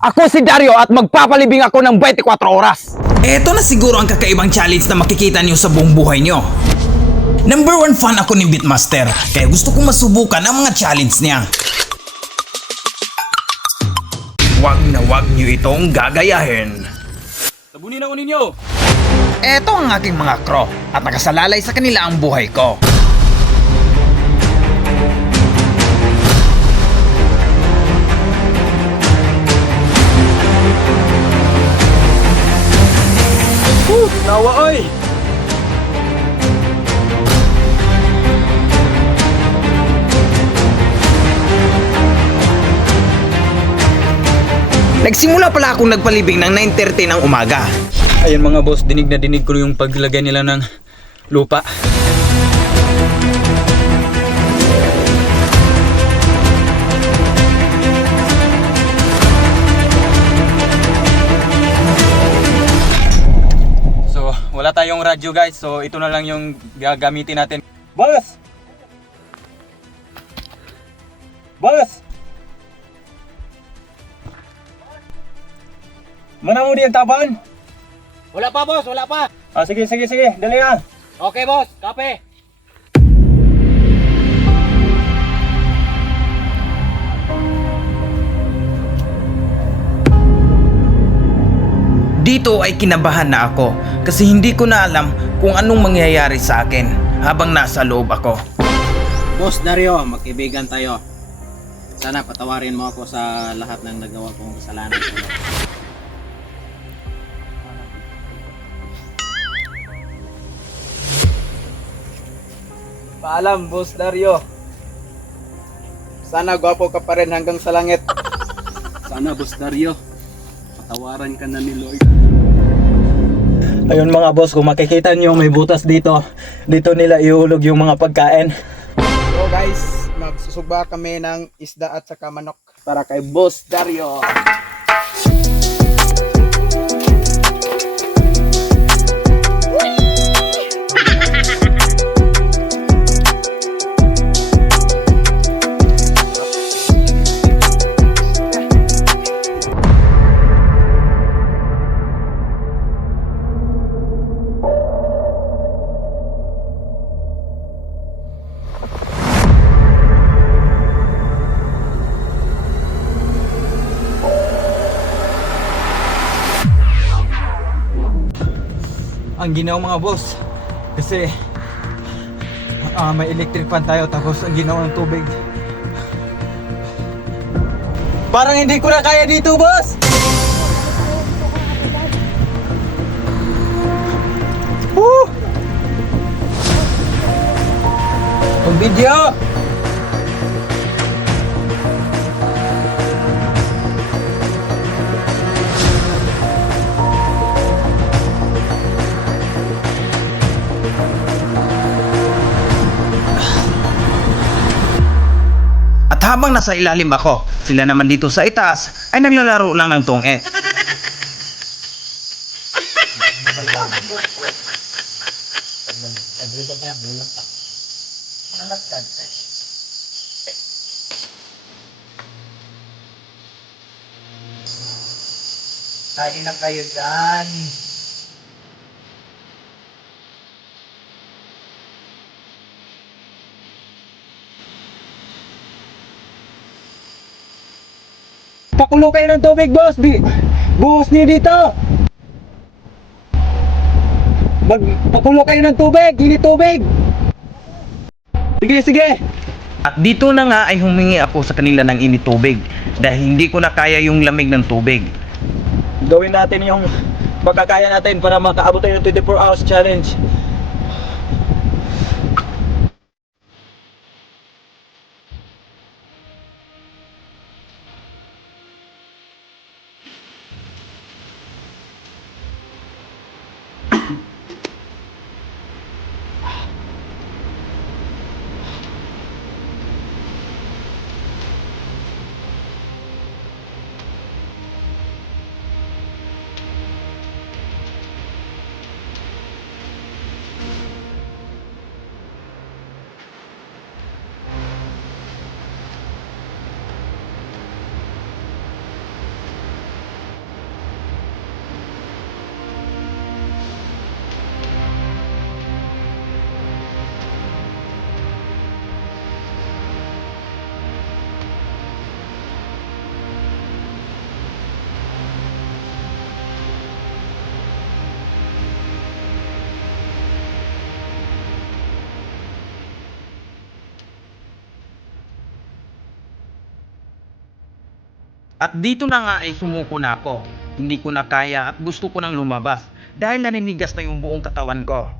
Ako si Dario at magpapalibing ako ng 24 oras. Eto na siguro ang kakaibang challenge na makikita niyo sa buong buhay niyo. Number one fan ako ni Beatmaster, kaya gusto kong masubukan ang mga challenge niya. Wag na wag niyo itong gagayahin. Tabunin ako ninyo. Eto ang aking mga crow at nakasalalay sa kanila ang buhay ko. Nagsimula pala akong nagpalibing ng 9.30 ng umaga. Ayun mga boss, dinig na dinig ko yung paglagay nila ng lupa. So, wala tayong radyo guys. So, ito na lang yung gagamitin natin. Boss! Boss! Mana mo diyan taban? Wala pa, boss. Wala pa. Ah, sige, sige, sige. Dali ah. Okay, boss. Kape. Dito ay kinabahan na ako kasi hindi ko na alam kung anong mangyayari sa akin habang nasa loob ako. Boss Dario, magkibigan tayo. Sana patawarin mo ako sa lahat ng nagawa kong kasalanan. Paalam, Boss Dario. Sana gwapo ka pa rin hanggang sa langit. Sana, Boss Dario, patawaran ka na ni Lord. Ayun mga boss, kung makikita nyo may butas dito, dito nila ihulog yung mga pagkain. So guys, magsusuba kami ng isda at saka manok para kay Boss Dario. Ang ginawa mga boss, kasi ah, may electric fan tayo tapos ang ginawa ng tubig. Parang hindi ko na kaya dito boss! Woo! Ang video! At habang nasa ilalim ako, sila naman dito sa itaas ay naglalaro lang ng tong eh. Kain na kayo dyan. Pakulo kayo ng tubig boss! Di, buhos niyo dito! Mag, pakulo kayo ng tubig! Init tubig! Sige, sige! At dito na nga ay humingi ako sa kanila ng init tubig dahil hindi ko na kaya yung lamig ng tubig. Gawin natin yung pagkakaya natin para makaabot tayo ng 24 hours challenge. At dito na nga ay sumuko na ako. Hindi ko na kaya at gusto ko nang lumabas dahil naninigas na yung buong katawan ko.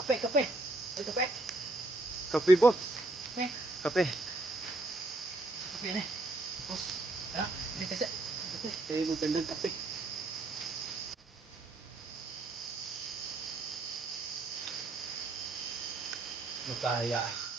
Kape, kape. Ay, kape. Kape, boss. Kape. Kape na. Boss. Ha? Hindi kasi. Eh, magandang kape. Kaya.